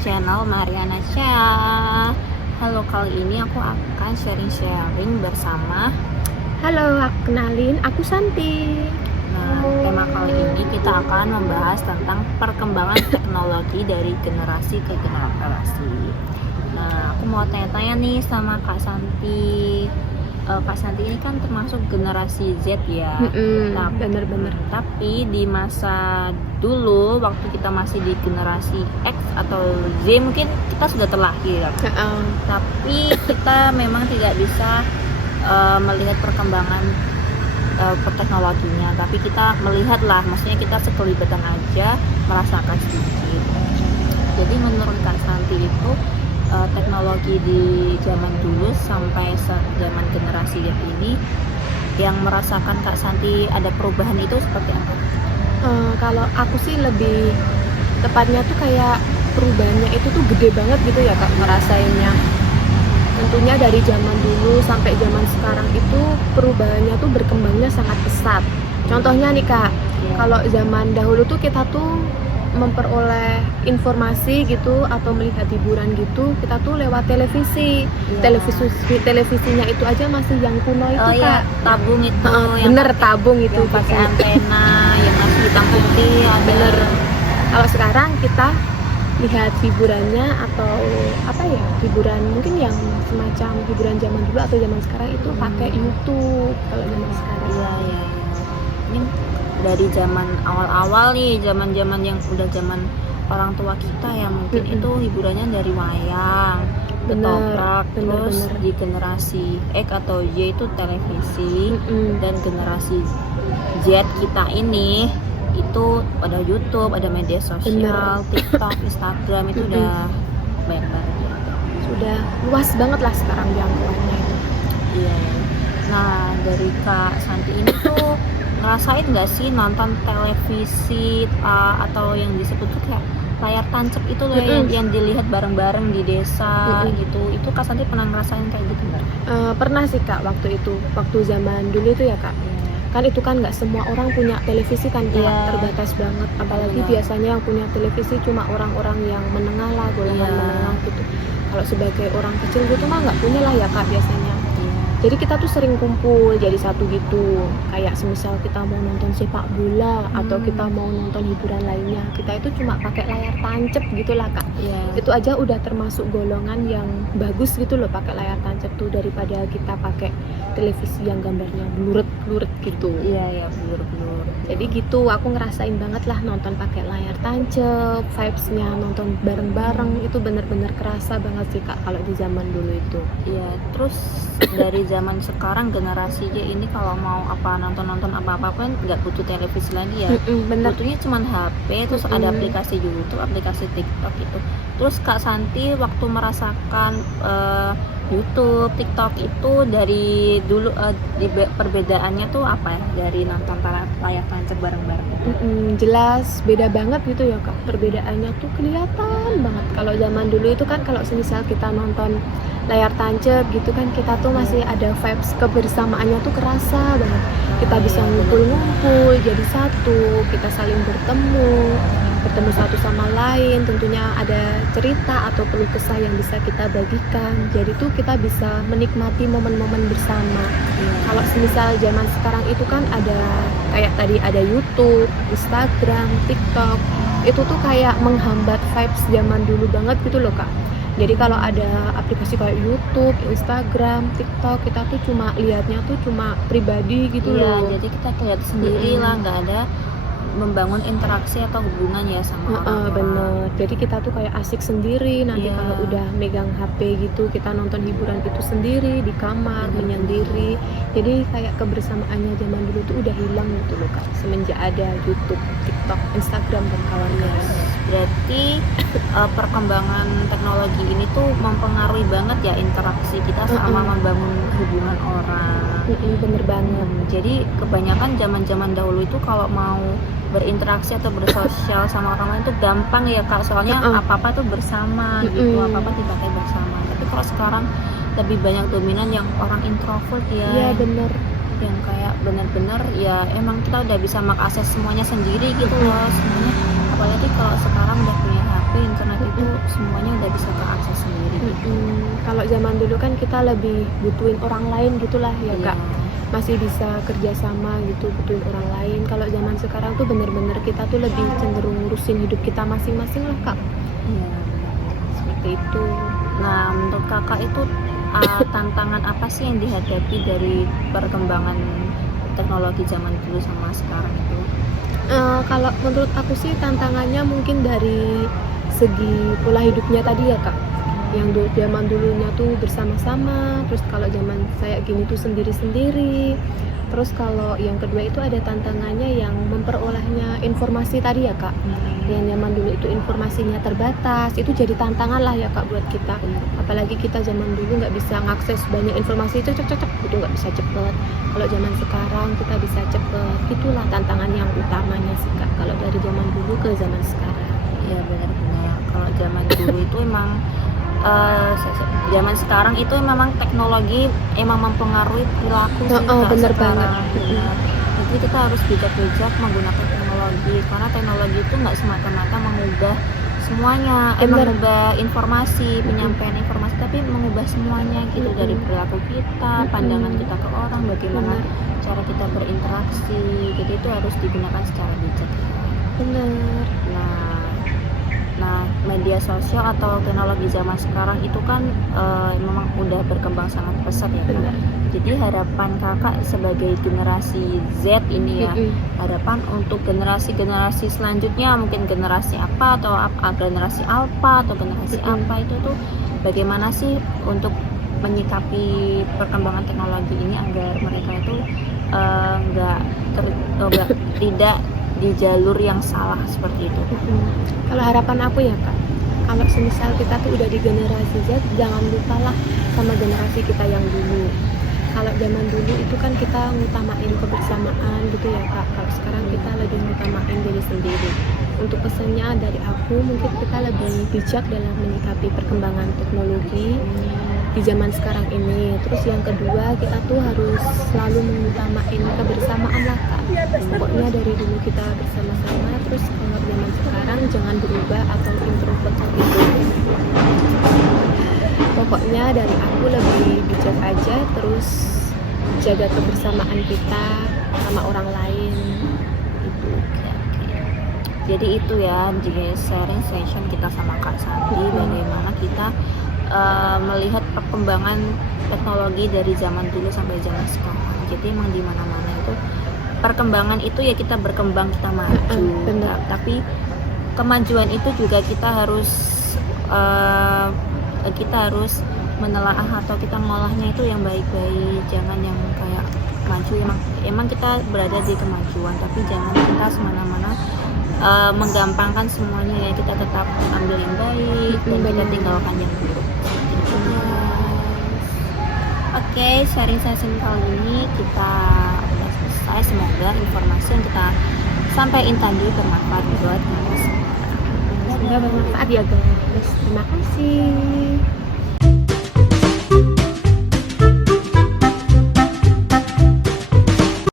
channel Mariana Shea. Halo, kali ini aku akan sharing-sharing bersama. Halo, kenalin, aku Santi. Nah, tema kali ini kita akan membahas tentang perkembangan teknologi dari generasi ke generasi. Nah, aku mau tanya-tanya nih sama Kak Santi. Kak Santi ini kan termasuk generasi Z ya. Bener-bener. Tapi di masa dulu, waktu kita masih di generasi X atau Z, mungkin kita sudah terlahir. Tapi kita memang tidak bisa melihat perkembangan teknologinya. Tapi kita melihatlah, maksudnya kita sekelibatan aja merasakan sedikit. Jadi menurut Kak Santi itu teknologi di zaman dulu sampai zaman generasi ini yang merasakan Kak Santi ada perubahan itu seperti apa? Kalau aku sih lebih tepatnya tuh kayak perubahannya itu tuh gede banget gitu ya Kak, ngerasainnya. Tentunya dari zaman dulu sampai zaman sekarang itu perubahannya tuh berkembangnya sangat pesat. Contohnya nih Kak, kalau zaman dahulu tuh kita tuh memperoleh informasi gitu atau melihat hiburan gitu, kita tuh lewat televisi. Televisinya itu aja masih yang kuno itu Kak. Tabung itu. Bener, tabung itu pakai antena yang masih hitam putih. Bener. Kalau sekarang kita lihat hiburannya atau apa ya, hiburan mungkin yang semacam hiburan zaman dulu atau zaman sekarang itu pakai YouTube. Kalau zaman sekarang ini dari zaman awal-awal nih, zaman-zaman yang udah zaman orang tua kita ya, mungkin itu hiburannya dari wayang, ketoprak, terus di generasi X atau Y itu televisi, dan generasi Z kita ini itu ada YouTube, ada media sosial, TikTok, Instagram, itu udah banyak banget ya. Sudah luas banget lah sekarang jangkauannya itu. Iya. Nah, dari Kak Santi ini tuh ngerasain nggak sih nonton televisi atau yang disebut tuh kayak layar tancap itu loh, yang dilihat bareng-bareng di desa gitu. Itu Kak Santi pernah ngerasain kayak gitu nggak? Pernah sih Kak, waktu zaman dulu itu ya Kak. Kan itu kan nggak semua orang punya televisi kan Kak, terbatas banget. Apalagi biasanya yang punya televisi cuma orang-orang yang menengah lah, golongan menengah gitu. Kalau sebagai orang kecil gitu mah nggak punya lah ya Kak biasanya. Jadi kita tuh sering kumpul jadi satu gitu. Kayak semisal kita mau nonton sepak bola atau kita mau nonton hiburan lainnya, kita itu cuma pakai layar tancap gitu lah Kak. Itu aja udah termasuk golongan yang bagus gitu loh, pakai layar tancap tuh, daripada kita pakai televisi yang gambarnya blurut gitu. Iya, blur. Jadi gitu, aku ngerasain banget lah nonton pakai layar tancap, vibes-nya nonton bareng-bareng itu bener-bener kerasa banget sih Kak kalau di zaman dulu itu. Iya, terus dari zaman sekarang generasi Y ini kalau mau nonton apa-apa kan nggak butuh televisi lagi ya. Butuhnya cuma HP, terus ada aplikasi YouTube, aplikasi TikTok gitu. Terus Kak Santi waktu merasakan YouTube, TikTok itu dari dulu perbedaannya tuh apa ya dari nonton layar tancap bareng-bareng? Jelas beda banget gitu ya Kak, perbedaannya tuh kelihatan banget. Kalau zaman dulu itu kan kalau semisal kita nonton layar tancap gitu kan, kita tuh masih ada vibes kebersamaannya tuh kerasa banget. Kita bisa ngumpul-ngumpul jadi satu, kita saling bertemu satu sama lain, tentunya ada cerita atau keluh kesah yang bisa kita bagikan. Jadi tuh kita bisa menikmati momen-momen bersama. Kalau semisal zaman sekarang itu kan ada kayak tadi ada YouTube, Instagram, TikTok, itu tuh kayak menghambat vibes zaman dulu banget gitu loh Kak. Jadi kalau ada aplikasi kayak YouTube, Instagram, TikTok, kita tuh cuma lihatnya tuh cuma pribadi gitu loh. Jadi kita lihat sendiri lah, nggak ada membangun interaksi atau hubungan ya sama orang. Bener. Jadi kita tuh kayak asik sendiri. Nanti kalau udah megang HP gitu, kita nonton hiburan itu sendiri di kamar, menyendiri. Jadi kayak kebersamaannya zaman dulu tuh udah hilang gitu loh Kak, semenjak ada YouTube, TikTok, Instagram dan kawannya. Berarti perkembangan teknologi ini tuh mempengaruhi banget ya interaksi kita sama membangun hubungan orang. Bener banget. Jadi kebanyakan zaman-zaman dahulu itu kalau mau berinteraksi atau bersosial sama orang lain tuh gampang ya Kak, soalnya apa-apa tuh bersama gitu, apa-apa dipakai bersama. Tapi kalau sekarang lebih banyak dominan yang orang introvert ya. Iya bener. Yang kayak bener-bener ya emang kita udah bisa mengakses semuanya sendiri gitu loh semuanya. Apalagi kalau sekarang udah punya HP HP, internet itu semuanya udah bisa terakses sendiri. Kalau zaman dulu kan kita lebih butuhin orang lain gitulah ya Iya. Kak, masih bisa kerjasama gitu, butuhin orang lain. Kalau zaman sekarang tuh bener-bener kita tuh lebih cenderung ngurusin hidup kita masing-masing lah Kak, Iya. seperti itu. Nah, menurut kakak itu tantangan apa sih yang dihadapi dari perkembangan teknologi zaman dulu sama sekarang itu? Kalau menurut aku sih tantangannya mungkin dari segi pola hidupnya tadi ya Kak, yang zaman dulunya tuh bersama-sama, terus kalau zaman saya gini tuh sendiri-sendiri. Terus kalau yang kedua itu ada tantangannya yang memperolehnya informasi tadi ya Kak, yang zaman dulu itu informasinya terbatas, itu jadi tantangan lah ya Kak buat kita. Apalagi kita zaman dulu nggak bisa ngakses banyak informasi itu cocok itu nggak bisa cepet. Kalau zaman sekarang kita bisa cepet, itulah tantangan yang utamanya sih Kak, kalau dari zaman dulu ke zaman sekarang. Iya, benar-benar. Kalau zaman dulu itu emang zaman sekarang itu memang teknologi emang mempengaruhi perilaku sih Kak, Bener sekarang. banget. Benar. Jadi kita harus bijak-bijak menggunakan teknologi, karena teknologi itu nggak semata-mata mengubah semuanya, mengubah informasi, penyampaian informasi, tapi mengubah semuanya gitu, dari perilaku kita, pandangan kita ke orang, bagaimana cara kita berinteraksi, jadi itu harus digunakan secara bijak. Bener. Nah, media sosial atau teknologi zaman sekarang itu kan memang udah berkembang sangat pesat ya Kak. Bener. Jadi harapan kakak sebagai generasi Z ini ya, harapan untuk generasi-generasi selanjutnya, mungkin generasi apa atau generasi alpha atau generasi apa itu tuh bagaimana sih untuk menyikapi perkembangan teknologi ini agar mereka itu tidak di jalur yang salah seperti itu. Kalau harapan aku ya Kak, kalau semisal kita tuh udah di generasi Z, jangan lupalah sama generasi kita yang dulu. Kalau zaman dulu itu kan kita ngutamain kebersamaan gitu ya Kak, kalau sekarang kita lebih ngutamain diri sendiri. Untuk pesannya dari aku, mungkin kita lebih bijak dalam menyikapi perkembangan teknologi di zaman sekarang ini. Terus yang kedua, kita tuh harus selalu mengutamain kebersamaan lah Kak. Pokoknya dari dulu kita bersama-sama, terus kalau zaman sekarang jangan berubah atau introvert gitu. Pokoknya dari aku lebih bijak aja, terus jaga kebersamaan kita sama orang lain gitu. Jadi itu ya, di sharing session kita sama Kak Sandi, bagaimana kita melihat perkembangan teknologi dari zaman dulu sampai zaman sekarang. Jadi emang di mana-mana itu perkembangan itu ya kita berkembang, kita maju. Tapi kemajuan itu juga kita harus menelaah atau kita ngolahnya itu yang baik-baik, jangan yang kayak maju emang kita berada di kemajuan, tapi jangan kita semena-mana menggampangkan semuanya ya, kita tetap ambil yang baik dan kita tinggalkan yang buruk. Oke, sharing session kali ini kita udah selesai. Semoga informasi yang kita sampaikan tadi bermanfaat buat kita semua. Semoga bermanfaat ya guys. Terima kasih.